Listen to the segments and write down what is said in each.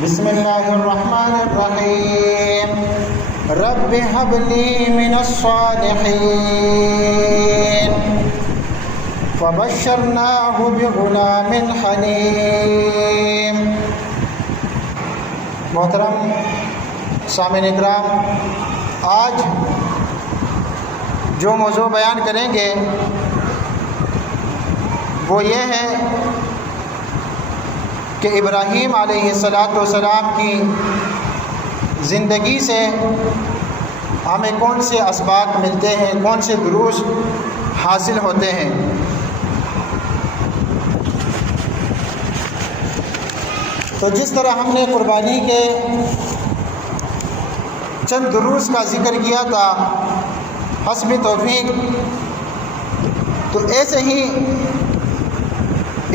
بسم اللہ الرحمن الرحیم رب هب لی من الصالحین فبشرناہ بغلام حلیم۔ محترم سامعین اکرام، آج جو موضوع بیان کریں گے وہ یہ ہے کہ ابراہیم علیہ السلام کی زندگی سے ہمیں کون سے اسباق ملتے ہیں، کون سے دروس حاصل ہوتے ہیں۔ تو جس طرح ہم نے قربانی کے چند دروس کا ذکر کیا تھا حسب توفیق، تو ایسے ہی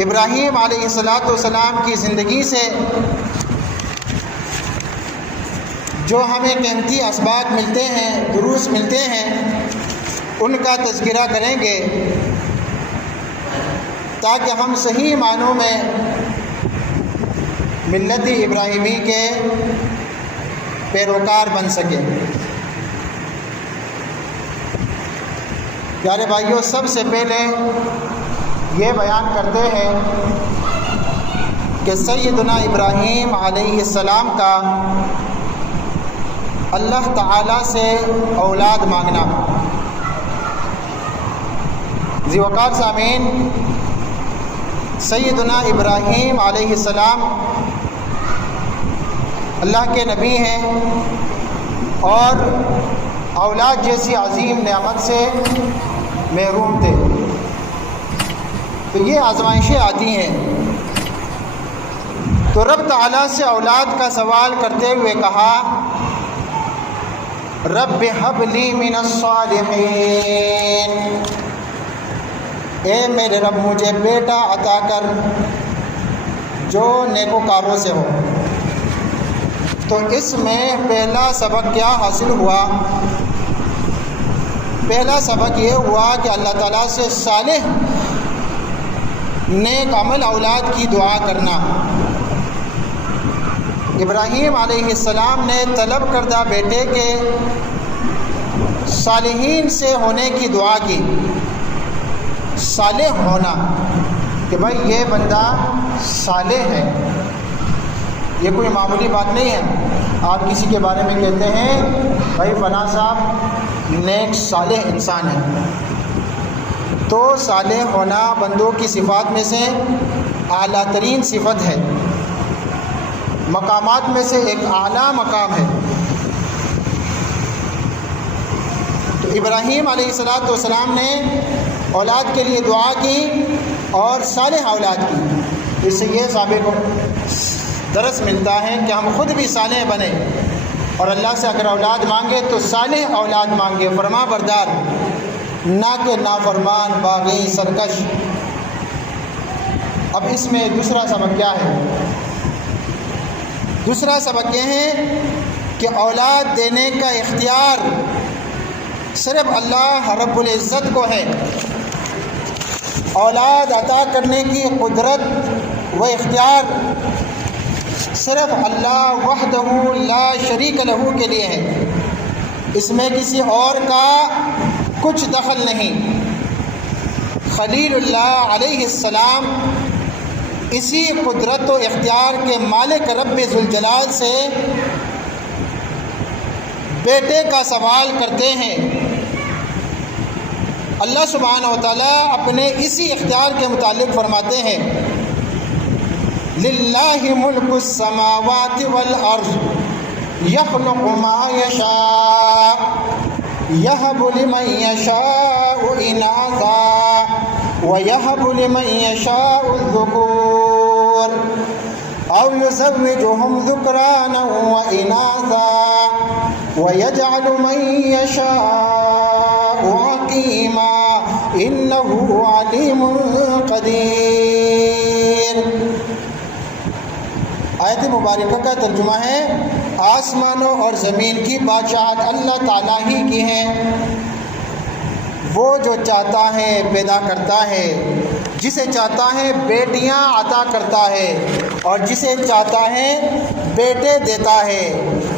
ابراہیم علیہ السلام کی زندگی سے جو ہمیں قیمتی اسباق ملتے ہیں، دروس ملتے ہیں، ان کا تذکرہ کریں گے تاکہ ہم صحیح معنوں میں ملت ابراہیمی کے پیروکار بن سکیں۔ پیارے بھائیوں، سب سے پہلے یہ بیان کرتے ہیں کہ سیدنا ابراہیم علیہ السلام کا اللہ تعالیٰ سے اولاد مانگنا۔ ذی وقار سامعین، سیدنا ابراہیم علیہ السلام اللہ کے نبی ہیں اور اولاد جیسی عظیم نعمت سے محروم تھے، تو یہ آزمائشیں آتی ہیں۔ تو رب تعالیٰ سے اولاد کا سوال کرتے ہوئے کہا رب ہب لی من الصالحین، اے میرے رب مجھے بیٹا عطا کر جو نیکوکاروں سے ہو۔ تو اس میں پہلا سبق کیا حاصل ہوا؟ پہلا سبق یہ ہوا کہ اللہ تعالیٰ سے صالح نیک عمل اولاد کی دعا کرنا۔ ابراہیم علیہ السلام نے طلب کردہ بیٹے کے صالحین سے ہونے کی دعا کی۔ صالح ہونا کہ بھائی یہ بندہ صالح ہے، یہ کوئی معمولی بات نہیں ہے۔ آپ کسی کے بارے میں کہتے ہیں بھائی فلاں صاحب نیک صالح انسان ہے، تو صالح ہونا بندوں کی صفات میں سے اعلیٰ ترین صفت ہے، مقامات میں سے ایک اعلیٰ مقام ہے۔ تو ابراہیم علیہ السلام نے اولاد کے لیے دعا کی اور صالح اولاد کی۔ اس سے یہ ثابت درس ملتا ہے کہ ہم خود بھی صالح بنیں اور اللہ سے اگر اولاد مانگے تو صالح اولاد مانگے، فرما بردار، نہ کہ نافرمان، باغی، سرکش۔ اب اس میں دوسرا سبق کیا ہے؟ دوسرا سبق یہ ہے کہ اولاد دینے کا اختیار صرف اللہ رب العزت کو ہے۔ اولاد عطا کرنے کی قدرت و اختیار صرف اللہ وحدہ لا شریک لہ کے لیے ہے، اس میں کسی اور کا کچھ دخل نہیں۔ خلیل اللہ علیہ السلام اسی قدرت و اختیار کے مالک رب ذوالجلال سے بیٹے کا سوال کرتے ہیں۔ اللہ سبحانہ و تعالیٰ اپنے اسی اختیار کے متعلق فرماتے ہیں للہ ملک السماوات والارض یخلق ما یشاء یہب لمن یشاء اناثا ویہب لمن یشاء الذکور او یزوجہم ذکرانا واناثا ویجعل من یشاء عقیما انہ علیم قدیر۔ آیت مبارکہ کا ترجمہ ہے آسمانوں اور زمین کی بادشاہت اللہ تعالیٰ ہی کی ہے، وہ جو چاہتا ہے پیدا کرتا ہے، جسے چاہتا ہے بیٹیاں عطا کرتا ہے اور جسے چاہتا ہے بیٹے دیتا ہے،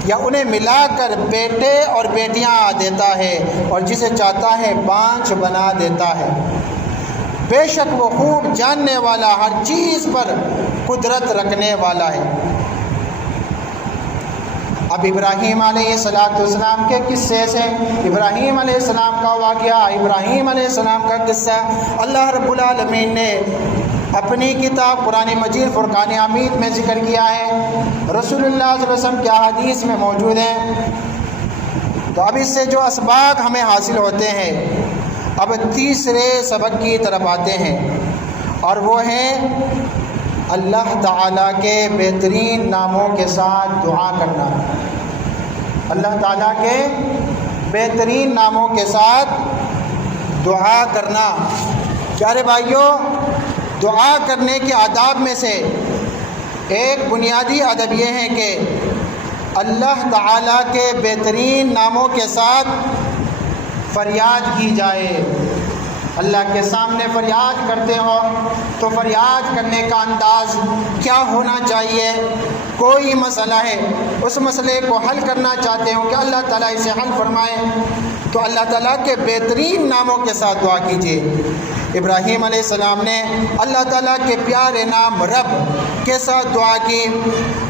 یا انہیں ملا کر بیٹے اور بیٹیاں دیتا ہے، اور جسے چاہتا ہے پانچ بنا دیتا ہے۔ بے شک وہ خوب جاننے والا، ہر چیز پر قدرت رکھنے والا ہے۔ اب ابراہیم علیہ السلام کے قصے سے، ابراہیم علیہ السلام کا واقعہ، ابراہیم علیہ السلام کا قصہ اللہ رب العالمین نے اپنی کتاب قرآن مجید فرقان حمید میں ذکر کیا ہے، رسول اللہ صلی اللہ علیہ وسلم کی احادیث میں موجود ہیں۔ تو اب اس سے جو اسباق ہمیں حاصل ہوتے ہیں، اب تیسرے سبق کی طرف آتے ہیں، اور وہ ہے اللہ تعالیٰ کے بہترین ناموں کے ساتھ دعا کرنا۔ اللہ تعالیٰ کے بہترین ناموں کے ساتھ دعا کرنا۔ پیارے بھائیوں، دعا کرنے کے آداب میں سے ایک بنیادی ادب یہ ہے کہ اللہ تعالیٰ کے بہترین ناموں کے ساتھ فریاد کی جائے۔ اللہ کے سامنے فریاد کرتے ہو تو فریاد کرنے کا انداز کیا ہونا چاہیے؟ کوئی مسئلہ ہے، اس مسئلے کو حل کرنا چاہتے ہو کہ اللہ تعالیٰ اسے حل فرمائے، تو اللہ تعالیٰ کے بہترین ناموں کے ساتھ دعا کیجیے۔ ابراہیم علیہ السلام نے اللہ تعالیٰ کے پیارے نام رب کے ساتھ دعا کی۔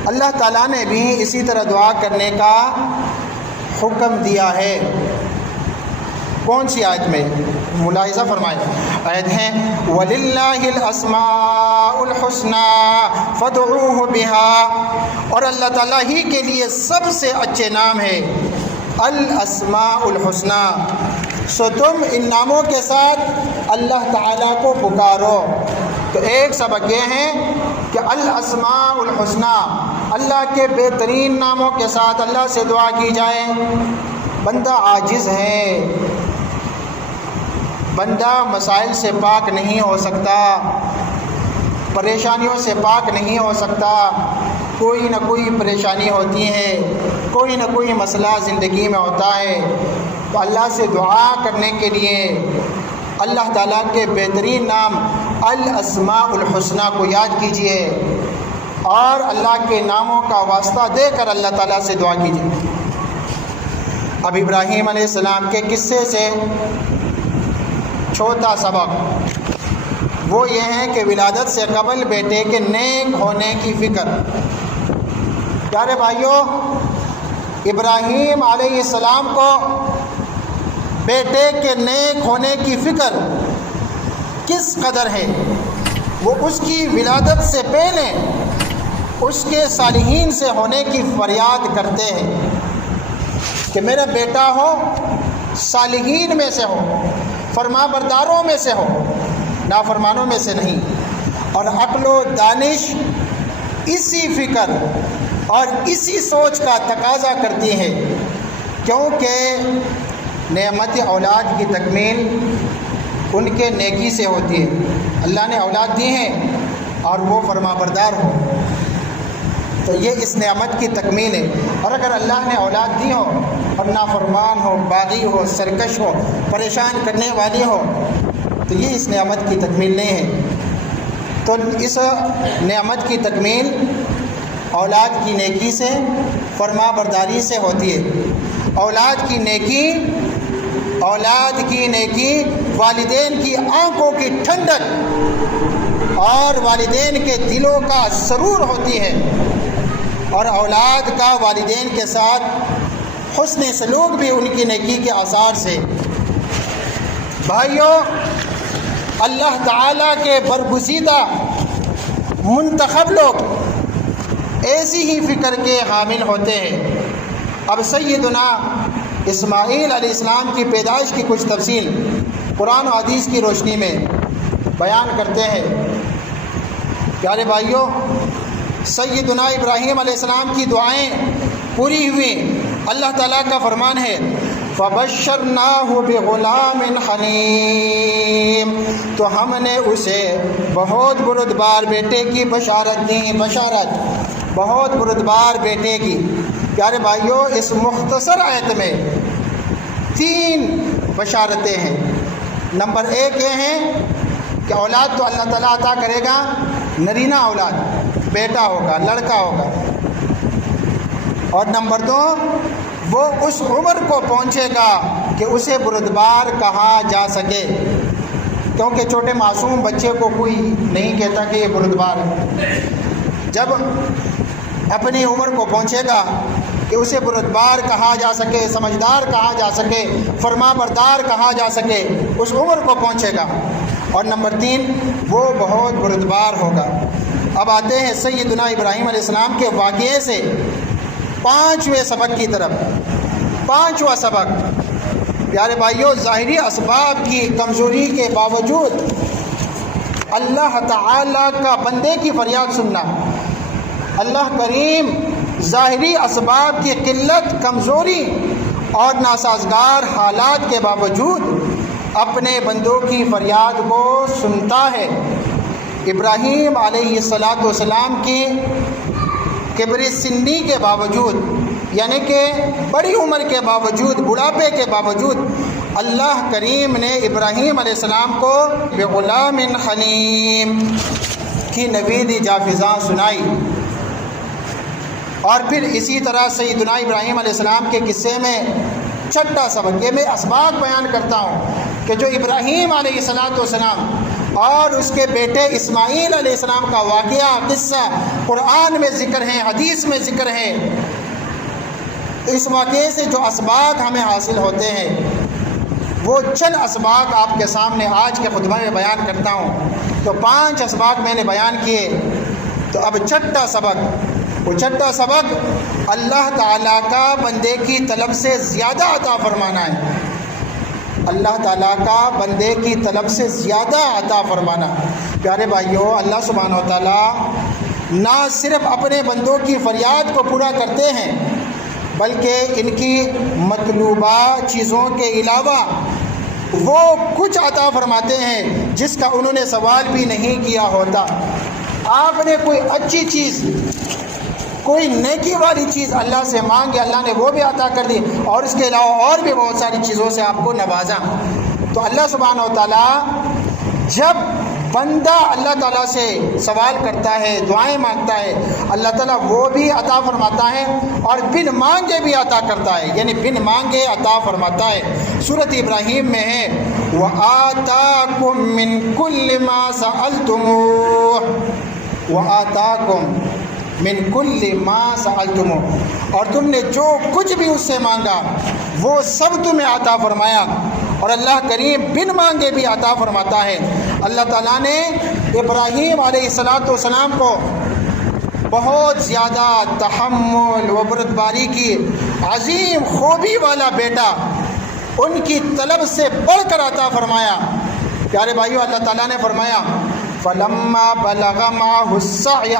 اللہ تعالیٰ نے بھی اسی طرح دعا کرنے کا حکم دیا ہے۔ کون سی آیت میں؟ ملاحظہ فرمائیں، آیت ہیں وَلِلَّهِ الْأَسْمَاءُ الْحُسْنَى فَادْعُوهُ بِهَا، اور اللہ تعالیٰ ہی کے لیے سب سے اچھے نام ہے الاسماء الحسنى، سو تم ان ناموں کے ساتھ اللہ تعالیٰ کو پکارو۔ تو ایک سبق یہ ہے کہ الاسماء الحسنى، اللہ کے بہترین ناموں کے ساتھ اللہ سے دعا کی جائے۔ بندہ عاجز ہے، بندہ مسائل سے پاک نہیں ہو سکتا، پریشانیوں سے پاک نہیں ہو سکتا، کوئی نہ کوئی پریشانی ہوتی ہے، کوئی نہ کوئی مسئلہ زندگی میں ہوتا ہے۔ تو اللہ سے دعا کرنے کے لیے اللہ تعالیٰ کے بہترین نام الاسماء الحسنى کو یاد کیجیے، اور اللہ کے ناموں کا واسطہ دے کر اللہ تعالیٰ سے دعا کیجیے۔ اب ابراہیم علیہ السلام کے قصے سے چھوٹا سبق وہ یہ ہے کہ ولادت سے قبل بیٹے کے نیک ہونے کی فکر۔ پیارے بھائیوں، ابراہیم علیہ السلام کو بیٹے کے نیک ہونے کی فکر کس قدر ہے، وہ اس کی ولادت سے پہلے اس کے صالحین سے ہونے کی فریاد کرتے ہیں کہ میرا بیٹا ہو صالحین میں سے ہو، فرما برداروں میں سے ہو، نافرمانوں میں سے نہیں۔ اور عقل و دانش اسی فکر اور اسی سوچ کا تقاضا کرتی ہے، کیونکہ نعمت اولاد کی تکمیل ان کے نیکی سے ہوتی ہے۔ اللہ نے اولاد دی ہے اور وہ فرما بردار ہو، تو یہ اس نعمت کی تکمیل ہے۔ اور اگر اللہ نے اولاد دی ہو اور نافرمان ہو، باغی ہو، سرکش ہو، پریشان کرنے والی ہو، تو یہ اس نعمت کی تکمیل نہیں ہے۔ تو اس نعمت کی تکمیل اولاد کی نیکی سے، فرما برداری سے ہوتی ہے۔ اولاد کی نیکی والدین کی آنکھوں کی ٹھنڈک اور والدین کے دلوں کا سرور ہوتی ہے، اور اولاد کا والدین کے ساتھ حسن سلوک بھی ان کی نیکی کے آثار سے۔ بھائیوں، اللہ تعالیٰ کے برگزیدہ منتخب لوگ ایسی ہی فکر کے حامل ہوتے ہیں۔ اب سیدنا اسماعیل علیہ السلام کی پیدائش کی کچھ تفصیل قرآن و حدیث کی روشنی میں بیان کرتے ہیں۔ پیارے بھائیوں، سیدنا ابراہیم علیہ السلام کی دعائیں پوری ہوئیں۔ اللہ تعالیٰ کا فرمان ہے فَبَشَّرْنَاهُ بِغُلَامٍ حَلِيمٍ، تو ہم نے اسے بہت بردبار بیٹے کی بشارت دی، بہت بردبار بیٹے کی۔ پیارے بھائیوں، اس مختصر آیت میں 3 بشارتیں ہیں۔ نمبر 1 یہ ہے کہ اولاد تو اللہ تعالیٰ عطا کرے گا، نرینہ اولاد، بیٹا ہوگا، لڑکا ہوگا۔ اور نمبر 2، وہ اس عمر کو پہنچے گا کہ اسے بردبار کہا جا سکے، کیونکہ چھوٹے معصوم بچے کو کوئی نہیں کہتا کہ یہ بردبار ہے۔ جب اپنی عمر کو پہنچے گا کہ اسے بردبار کہا جا سکے، سمجھدار کہا جا سکے، فرما بردار کہا جا سکے، اس عمر کو پہنچے گا۔ اور نمبر 3، وہ بہت بردبار ہوگا۔ اب آتے ہیں سیدنا ابراہیم علیہ السلام کے واقعے سے 5ویں سبق کی طرف۔ 5واں سبق، پیارے بھائیوں، ظاہری اسباب کی کمزوری کے باوجود اللہ تعالیٰ کا بندے کی فریاد سننا۔ اللہ کریم ظاہری اسباب کی قلت، کمزوری اور ناسازگار حالات کے باوجود اپنے بندوں کی فریاد کو سنتا ہے۔ ابراہیم علیہ السلام کی کبر سنی کے باوجود، یعنی کہ بڑی عمر کے باوجود، بڑھاپے کے باوجود، اللہ کریم نے ابراہیم علیہ السلام کو بغلام حلیم کی نوید جافزاں سنائی۔ اور پھر اسی طرح سیدنا ابراہیم علیہ السلام کے قصے میں 6واں سبق، یہ میں اسباق بیان کرتا ہوں کہ جو ابراہیم علیہ السلام اور اس کے بیٹے اسماعیل علیہ السلام کا واقعہ، قصہ قرآن میں ذکر ہے، حدیث میں ذکر ہے، اس واقعے سے جو اسباق ہمیں حاصل ہوتے ہیں وہ چند اسباق آپ کے سامنے آج کے خطبہ میں بیان کرتا ہوں۔ تو 5 اسباق میں نے بیان کیے، تو اب 6واں سبق، وہ 6واں سبق اللہ تعالیٰ کا بندے کی طلب سے زیادہ عطا فرمانا ہے۔ اللہ تعالیٰ کا بندے کی طلب سے زیادہ عطا فرمانا۔ پیارے بھائیوں، اللہ سبحانہ و تعالیٰ نہ صرف اپنے بندوں کی فریاد کو پورا کرتے ہیں بلکہ ان کی مطلوبہ چیزوں کے علاوہ وہ کچھ عطا فرماتے ہیں جس کا انہوں نے سوال بھی نہیں کیا ہوتا۔ آپ نے کوئی اچھی چیز، کوئی نیکی والی چیز اللہ سے مانگے، اللہ نے وہ بھی عطا کر دی، اور اس کے علاوہ اور بھی بہت ساری چیزوں سے آپ کو نوازا۔ تو اللہ سبحانہ و تعالیٰ جب بندہ اللہ تعالیٰ سے سوال کرتا ہے، دعائیں مانگتا ہے، اللہ تعالیٰ وہ بھی عطا فرماتا ہے اور بن مانگے بھی عطا کرتا ہے، یعنی بن مانگے عطا فرماتا ہے۔ سورۃ ابراہیم میں ہے وَآتَاكُم مِّن كُلِّ مَا سَأَلْتُمُوهُ وَآتَاكُم مِّن كُلِّ مَا سَأَلْتُمُوهُ، اور تم نے جو کچھ بھی اس سے مانگا وہ سب تمہیں عطا فرمایا، اور اللہ کریم بن مانگے بھی عطا فرماتا ہے۔ اللہ تعالیٰ نے ابراہیم علیہ السلام کو بہت زیادہ تحمل و بردباری کی عظیم خوبی والا بیٹا ان کی طلب سے بڑھ کر عطا فرمایا۔ پیارے بھائیو، اللہ تعالیٰ نے فرمایا فَلَمَّا بَلَغَ مَعَهُ السَّعْيَ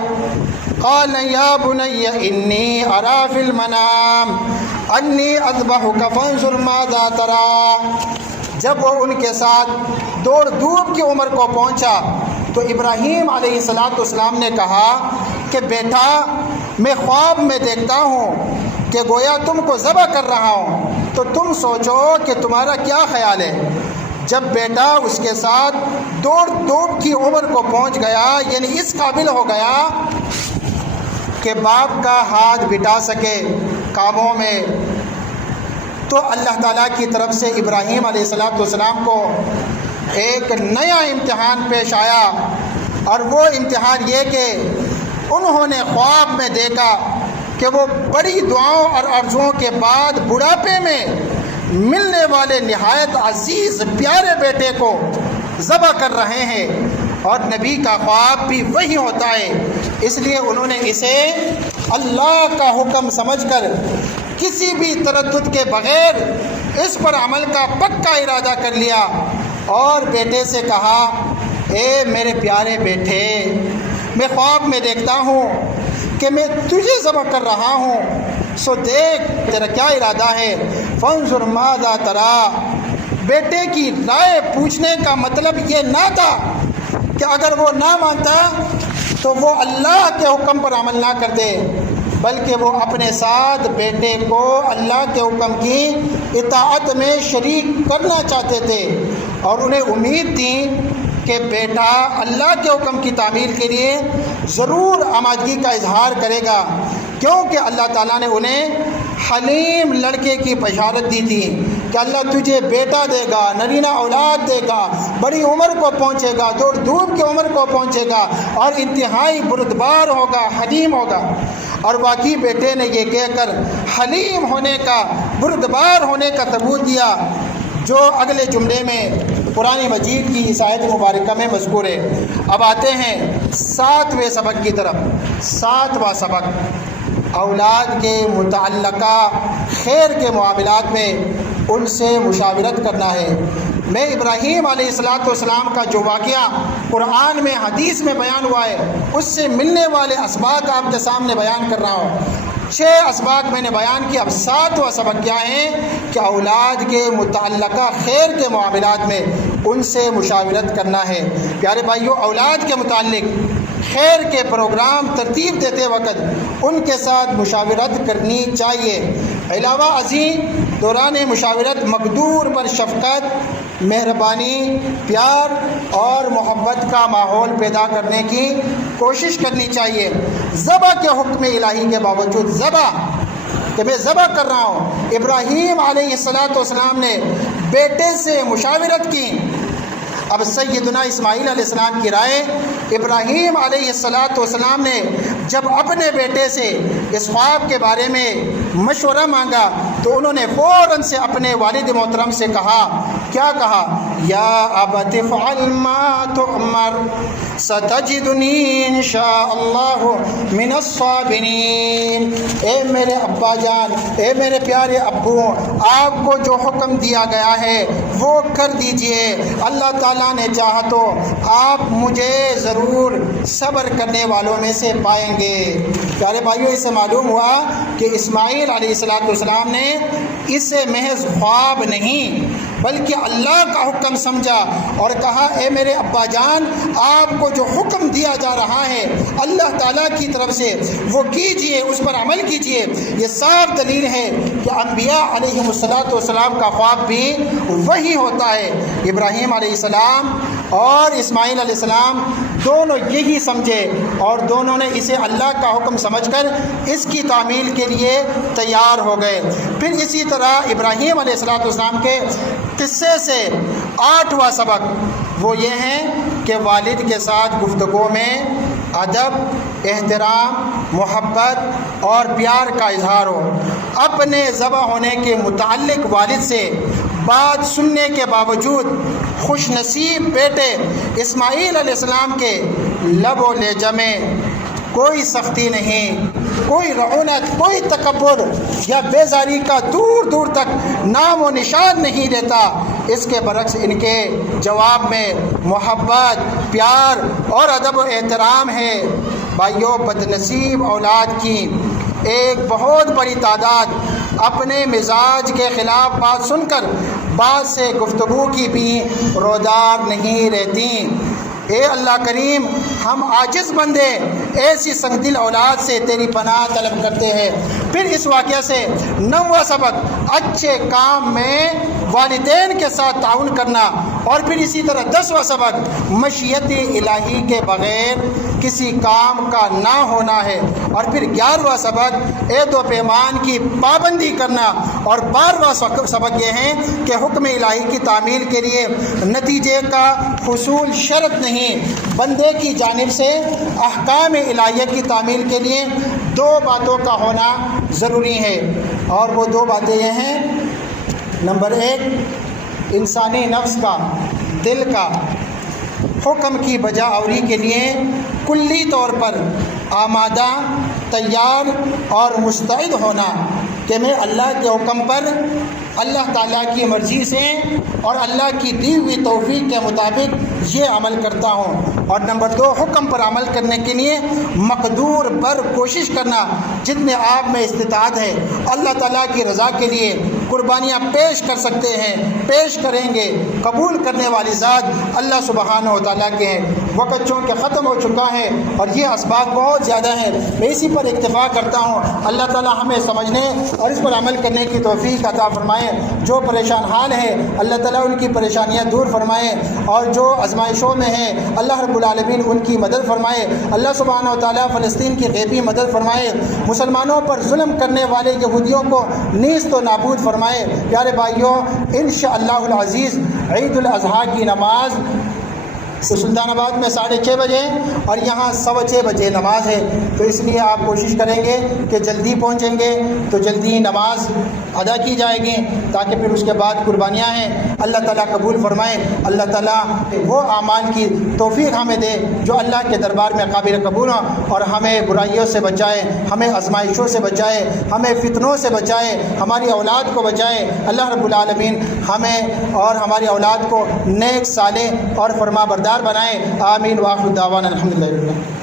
قَالَ يَا بُنَيَّ إِنِّي أَرَىٰ فِي الْمَنَامِ أَنِّي أَذْبَحُكَ فَانظُرْ مَاذَا تَرَىٰ۔ جب وہ ان کے ساتھ دوڑ دھوپ کی عمر کو پہنچا تو ابراہیم علیہ السلام نے کہا کہ بیٹا، میں خواب میں دیکھتا ہوں کہ گویا تم کو ذبح کر رہا ہوں، تو تم سوچو کہ تمہارا کیا خیال ہے۔ جب بیٹا اس کے ساتھ دوڑ دھوپ کی عمر کو پہنچ گیا، یعنی اس قابل ہو گیا کہ باپ کا ہاتھ بٹا سکے کاموں میں، تو اللہ تعالیٰ کی طرف سے ابراہیم علیہ السلام کو ایک نیا امتحان پیش آیا، اور وہ امتحان یہ کہ انہوں نے خواب میں دیکھا کہ وہ بڑی دعاؤں اور عرضوں کے بعد بڑھاپے میں ملنے والے نہایت عزیز پیارے بیٹے کو ذبح کر رہے ہیں، اور نبی کا خواب بھی وہی ہوتا ہے، اس لیے انہوں نے اسے اللہ کا حکم سمجھ کر کسی بھی تردد کے بغیر اس پر عمل کا پکا ارادہ کر لیا، اور بیٹے سے کہا اے میرے پیارے بیٹے، میں خواب میں دیکھتا ہوں کہ میں تجھے ذبح کر رہا ہوں، سو دیکھ تیرا کیا ارادہ ہے۔ فانظر ماذا تری۔ بیٹے کی رائے پوچھنے کا مطلب یہ نہ تھا کہ اگر وہ نہ مانتا تو وہ اللہ کے حکم پر عمل نہ کر دے، بلکہ وہ اپنے ساتھ بیٹے کو اللہ کے حکم کی اطاعت میں شریک کرنا چاہتے تھے، اور انہیں امید تھی کہ بیٹا اللہ کے حکم کی تعمیل کے لیے ضرور آمادگی کا اظہار کرے گا، کیونکہ اللہ تعالیٰ نے انہیں حلیم لڑکے کی بشارت دی تھی کہ اللہ تجھے بیٹا دے گا، نرینہ اولاد دے گا، بڑی عمر کو پہنچے گا، دوڑ دھوپ کی عمر کو پہنچے گا اور انتہائی بردبار ہوگا، حلیم ہوگا۔ اور واقعی بیٹے نے یہ کہہ کر حلیم ہونے کا، بردبار ہونے کا ثبوت دیا، جو اگلے جملے میں قرآن مجید کی اس آیت مبارکہ میں مذکور ہے۔ اب آتے ہیں 7ویں سبق کی طرف۔ 7واں سبق اولاد کے متعلقہ خیر کے معاملات میں ان سے مشاورت کرنا ہے۔ میں ابراہیم علیہ السلام کا جو واقعہ قرآن میں، حدیث میں بیان ہوا ہے، اس سے ملنے والے اسباق آپ کے سامنے بیان کر رہا ہوں۔ 6 اسباق میں نے بیان کیا، اب 7واں سبق کیا ہے کہ اولاد کے متعلقہ خیر کے معاملات میں ان سے مشاورت کرنا ہے۔ پیارے بھائیو، اولاد کے متعلق خیر کے پروگرام ترتیب دیتے وقت ان کے ساتھ مشاورت کرنی چاہیے۔ علاوہ ازیں دوران مشاورت مقدور پر شفقت، مہربانی، پیار اور محبت کا ماحول پیدا کرنے کی کوشش کرنی چاہیے۔ ذبح کے حکم الہی کے باوجود، ذبح کہ میں ذبح کر رہا ہوں، ابراہیم علیہ السلام نے بیٹے سے مشاورت کی۔ اب سیدنا اسماعیل علیہ السلام کی رائے، ابراہیم علیہ السلام نے جب اپنے بیٹے سے اس خواب کے بارے میں مشورہ مانگا تو انہوں نے فوراً سے اپنے والد محترم سے کہا، کیا کہا؟ یا ابت افعل ما تؤمر ستجدنی انشاء اللہ من الصابرین۔ اے میرے ابا جان، اے میرے پیارے ابو، آپ کو جو حکم دیا گیا ہے وہ کر دیجئے، اللہ تعالیٰ نے چاہا تو آپ مجھے ضرور صبر کرنے والوں میں سے پائیں گے۔ پیارے بھائیو، اس سے معلوم ہوا کہ اسماعیل علیہ السلام نے اسے محض خواب نہیں بلکہ اللہ کا حکم سمجھا اور کہا، اے میرے ابا جان، آپ کو جو حکم دیا جا رہا ہے اللہ تعالیٰ کی طرف سے وہ کیجئے، اس پر عمل کیجئے۔ یہ صاف دلیل ہے کہ انبیاء علیہ السلام کا خواب بھی وہی ہوتا ہے۔ ابراہیم علیہ السلام اور اسماعیل علیہ السلام دونوں یہی سمجھے اور دونوں نے اسے اللہ کا حکم سمجھ کر اس کی تعمیل کے لیے تیار ہو گئے۔ پھر اسی طرح ابراہیم علیہ السلام کے قصے سے 8واں سبق وہ یہ ہے کہ والد کے ساتھ گفتگو میں ادب، احترام، محبت اور پیار کا اظہار ہو۔ اپنے ذبح ہونے کے متعلق والد سے بات سننے کے باوجود خوش نصیب بیٹے اسماعیل علیہ السلام کے لب و لہجہ میں کوئی سختی نہیں، کوئی رعونت، کوئی تکبر یا بیزاری کا دور دور تک نام و نشان نہیں دیتا۔ اس کے برعکس ان کے جواب میں محبت، پیار اور ادب و احترام ہے۔ بھائیو، بدنصیب اولاد کی ایک بہت بڑی تعداد اپنے مزاج کے خلاف بات سن کر بات سے گفتگو کی بھی رودار نہیں رہتی۔ اے اللہ کریم، ہم عاجز بندے ایسی سنگ دل اولاد سے تیری پناہ طلب کرتے ہیں۔ پھر اس واقعہ سے 9واں سبق اچھے کام میں والدین کے ساتھ تعاون کرنا، اور پھر اسی طرح 10واں سبق مشیت الہی کے بغیر کسی کام کا نہ ہونا ہے، اور پھر 11واں سبق عہد و پیمان کی پابندی کرنا، اور 12واں سبق یہ ہے کہ حکم الہی کی تعمیل کے لیے نتیجے کا حصول شرط نہیں، بندے کی جانب سے احکام الہیہ کی تعمیل کے لیے 2 باتوں کا ہونا ضروری ہے، اور وہ 2 باتیں یہ ہیں۔ نمبر 1، انسانی نفس کا، دل کا حکم کی بجا آوری کے لیے کلی طور پر آمادہ، تیار اور مستعد ہونا کہ میں اللہ کے حکم پر اللہ تعالیٰ کی مرضی سے اور اللہ کی دی ہوئی توفیق کے مطابق یہ عمل کرتا ہوں۔ اور نمبر 2، حکم پر عمل کرنے کے لیے مقدور پر کوشش کرنا، جتنے آپ میں استطاعت ہے اللہ تعالیٰ کی رضا کے لیے قربانیاں پیش کر سکتے ہیں، پیش کریں گے۔ قبول کرنے والی ذات اللہ سبحانہ و تعالیٰ کے ہیں۔ وقت چونکہ ختم ہو چکا ہے اور یہ اسباب بہت زیادہ ہیں، میں اسی پر اکتفا کرتا ہوں۔ اللہ تعالیٰ ہمیں سمجھنے اور اس پر عمل کرنے کی توفیق عطا فرمائے۔ جو پریشان حال ہیں اللہ تعالیٰ ان کی پریشانیاں دور فرمائے، اور جو آزمائشوں میں ہیں اللہ رب العالمین ان کی مدد فرمائے۔ اللہ سبحانہ و تعالیٰ فلسطین کی غیبی مدد فرمائے، مسلمانوں پر ظلم کرنے والے یہودیوں کو نیست و نابود فرمائے۔ پیارے بھائیوں، انشاءاللہ العزیز عید الاضحیٰ کی نماز سلطان آباد میں 6:30 بجے اور یہاں 6:15 بجے نماز ہے، تو اس لیے آپ کوشش کریں گے کہ جلدی پہنچیں گے تو جلدی نماز ادا کی جائے گی، تاکہ پھر اس کے بعد قربانیاں ہیں۔ اللہ تعالیٰ قبول فرمائے، اللہ تعالیٰ وہ اعمال کی توفیق ہمیں دے جو اللہ کے دربار میں قابل قبول ہوں، اور ہمیں برائیوں سے بچائے، ہمیں آزمائشوں سے بچائے، ہمیں فتنوں سے بچائے، ہماری اولاد کو بچائے۔ اللہ رب العالمین ہمیں اور ہماری اولاد کو نیک، صالح اور فرما بردار بنائے۔ آمین۔ وآخر دعوانا الحمدللہ۔